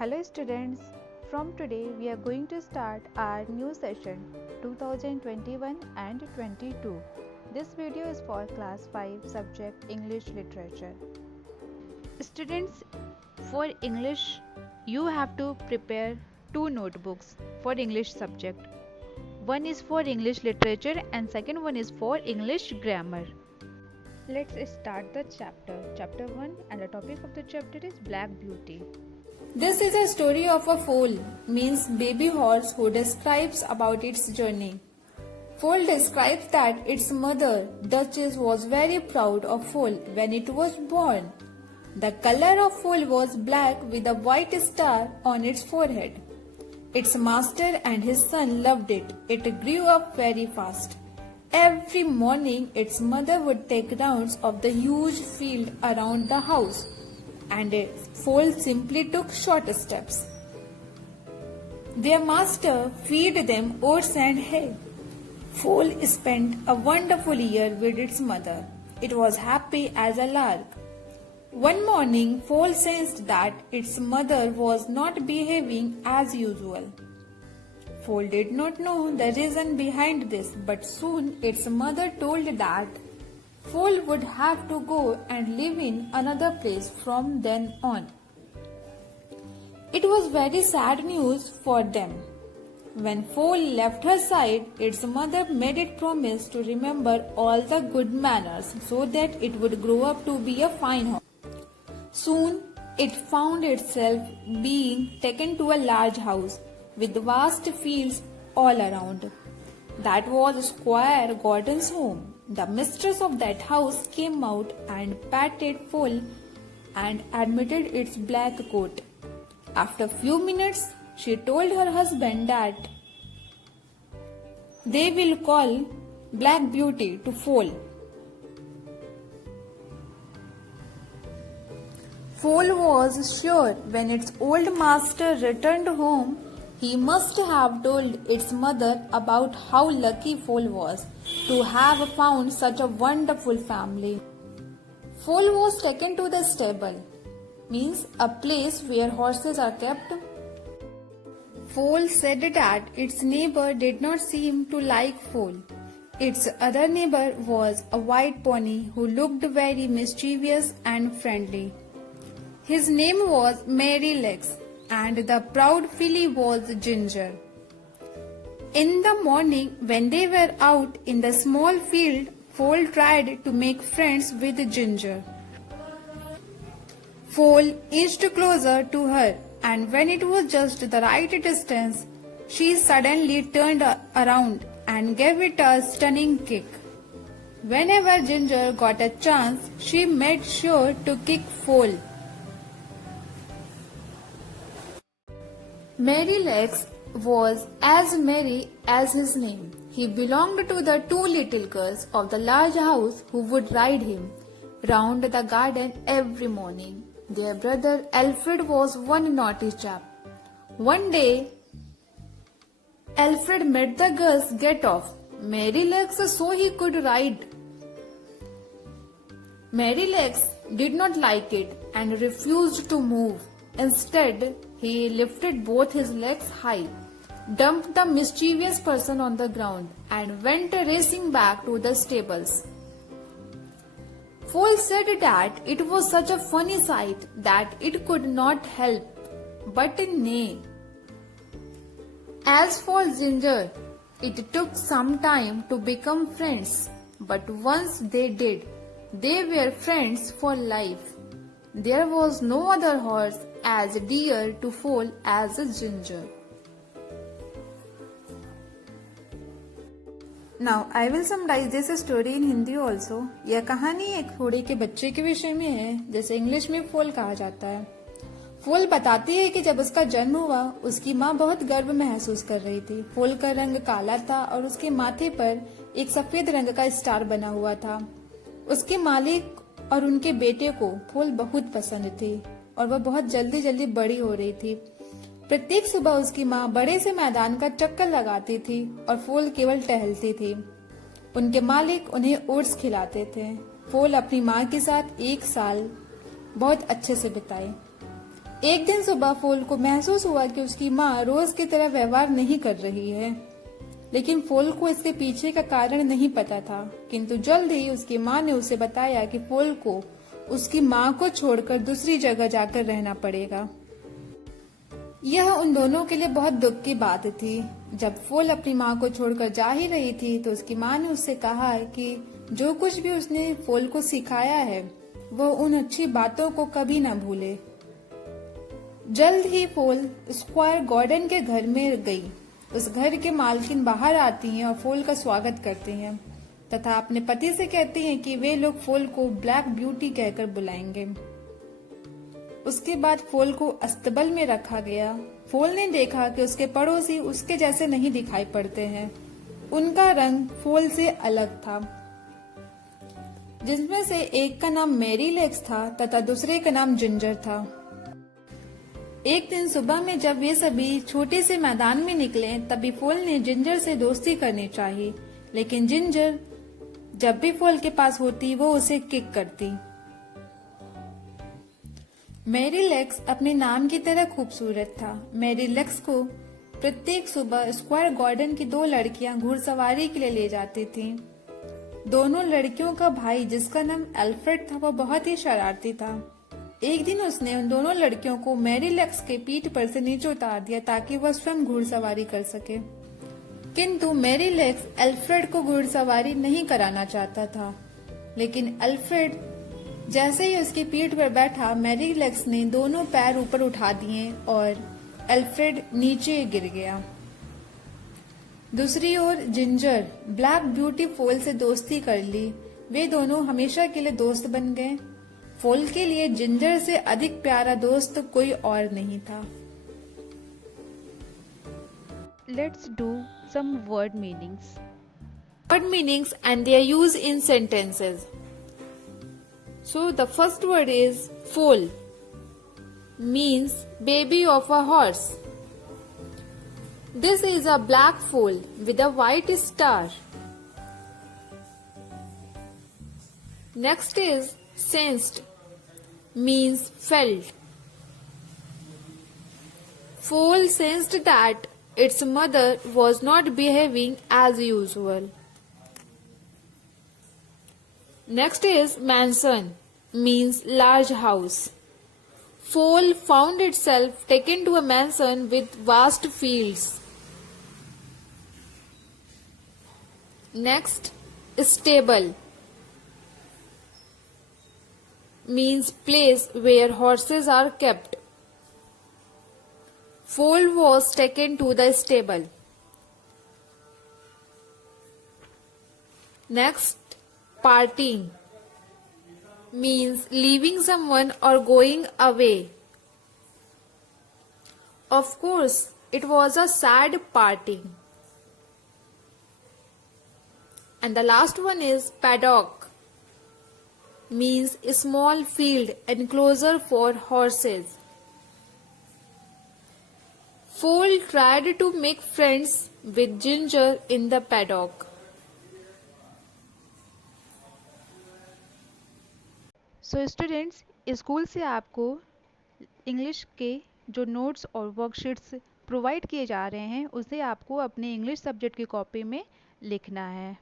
Hello students, from today we are going to start our new session 2021 and 22. This video is for class 5 subject English literature. Students, for English you have to prepare two notebooks for English subject. One is for English literature and second one is for English grammar. Let's start the chapter 1, and the topic of the chapter is Black Beauty. This is a story of a foal, means baby horse, who describes about its journey. Foal describes that its mother, Duchess, was very proud of foal when it was born. The color of foal was black with a white star on its forehead. Its master and his son loved it. It grew up very fast. Every morning its mother would take rounds of the huge field around the house, and foal simply took short steps. Their master fed them oats and hay. Foal spent a wonderful year with its mother. It was happy as a lark. One morning, foal sensed that its mother was not behaving as usual. Foal did not know the reason behind this, but soon its mother told that foal would have to go and live in another place from then on. It was very sad news for them. When foal left her side, its mother made it promise to remember all the good manners so that it would grow up to be a fine horse. Soon it found itself being taken to a large house with vast fields all around. That was Squire Gordon's home. The mistress of that house came out and patted foal and admitted its black coat. After a few minutes, she told her husband that they will call Black Beauty to foal. Foal was sure when its old master returned home, he must have told its mother about how lucky foal was to have found such a wonderful family. Foal was taken to the stable, means a place where horses are kept. Foal said that its neighbor did not seem to like foal. Its other neighbor was a white pony who looked very mischievous and friendly. His name was Merrylegs, and the proud filly was Ginger. In the morning, when they were out in the small field, Foal tried to make friends with Ginger. Foal inched closer to her, and when it was just the right distance, she suddenly turned around and gave it a stunning kick. Whenever Ginger got a chance, she made sure to kick Foal. Merrylegs was as merry as his name. He belonged to the two little girls of the large house who would ride him round the garden every morning. Their brother Alfred was one naughty chap. One day, Alfred made the girls get off Merrylegs so he could ride. Merrylegs did not like it and refused to move. Instead, he lifted both his legs high, dumped the mischievous person on the ground, and went racing back to the stables. Foal said that it was such a funny sight that it could not help but neigh. As for Ginger, it took some time to become friends, but once they did, they were friends for life. There was no other horse as dear to Foal as Ginger. Now I will summarize this story in Hindi also. यह कहानी एक घोड़े के बच्चे के विषय में है, जैसे इंग्लिश में फोल कहा जाता है। फोल बताती है कि जब उसका जन्म हुआ, उसकी माँ बहुत गर्व महसूस कर रही थी। फोल का रंग काला था और उसके माथे पर एक सफेद रंग का स्टार बना हुआ था। उसके मालिक और उनके बेटे को फोल बहुत पसंद थी और वह बहुत जल्दी जल्दी बड़ी हो रही थी। प्रत्येक सुबह उसकी माँ बड़े से मैदान का चक्कर लगाती थी और फोल केवल टहलती थी। उनके मालिक उन्हें ओट्स खिलाते थे। फोल अपनी माँ के साथ एक साल बहुत अच्छे से बिताए। एक दिन सुबह फूल को महसूस हुआ कि उसकी माँ रोज की तरह व्यवहार नहीं कर रही है, लेकिन फूल को इसके पीछे का कारण नहीं पता था। किंतु जल्द ही उसकी माँ ने उसे बताया कि फूल को उसकी माँ को छोड़कर दूसरी जगह जाकर रहना पड़ेगा। यह उन दोनों के लिए बहुत दुख की बात थी। जब फूल अपनी माँ को छोड़कर जा ही रही थी तो उसकी माँ ने उससे कहा कि जो कुछ भी उसने फूल को सिखाया है वो उन अच्छी बातों को कभी न भूले। जल्द ही फूल स्क्वायर गॉर्डन के घर में गई। उस घर के मालकिन बाहर आती हैं और फूल का स्वागत करती हैं तथा अपने पति से कहती हैं कि वे लोग फूल को ब्लैक ब्यूटी कहकर बुलाएंगे। उसके बाद फूल को अस्तबल में रखा गया। फूल ने देखा कि उसके पड़ोसी उसके जैसे नहीं दिखाई पड़ते हैं। उनका रंग फूल से अलग था, जिसमें से एक का नाम मैरी लेग्स था तथा दूसरे का नाम जिंजर था। एक दिन सुबह में जब वे सभी छोटे से मैदान में निकले तभी फूल ने जिंजर से दोस्ती करनी चाहिए, लेकिन जिंजर जब भी फूल के पास होती वो उसे किक करती। मैरी लेग्स अपने नाम की तरह खूबसूरत था। मैरी लेग्स को प्रत्येक सुबह स्क्वायर गार्डन की 2 लड़कियां घुड़सवारी के लिए ले जाती थीं। दोनों लड़कियों का भाई, जिसका नाम एल्फ्रेड था, वो बहुत ही शरारती था। एक दिन उसने उन दोनों लड़कियों को मैरी लेग्स के पीठ पर से नीचे उतार दिया ताकि वह स्वयं घुड़सवारी कर सके। किंतु मैरी लेग्स एल्फ्रेड को घुड़सवारी नहीं कराना चाहता था, लेकिन एल्फ्रेड जैसे ही उसकी पीठ पर बैठा, मैरी लेग्स ने दोनों पैर ऊपर उठा दिए और एल्फ्रेड नीचे गिर गया। दूसरी ओर जिंजर ब्लैक ब्यूटी फूल से दोस्ती कर ली। वे दोनों हमेशा के लिए दोस्त बन गए। फूल के लिए जिंजर से अधिक प्यारा दोस्त कोई और नहीं था। Let's do some word meanings. Word meanings and their use in sentences. So the first word is foal, means baby of a horse. This is a black foal with a white star. Next is sensed, means felt. Foal sensed that its mother was not behaving as usual. Next is mansion, means large house. Foal found itself taken to a mansion with vast fields. Next, stable, means place where horses are kept. Foal was taken to the stable. Next, parting, means leaving someone or going away. Of course, it was a sad parting. And the last one is paddock, means a small field enclosure for horses. Foal tried to make friends with Ginger in the paddock. So students, school से आपको English के जो notes और worksheets provide किए जा रहे हैं उसे आपको अपने इंग्लिश सब्जेक्ट की कॉपी में लिखना है।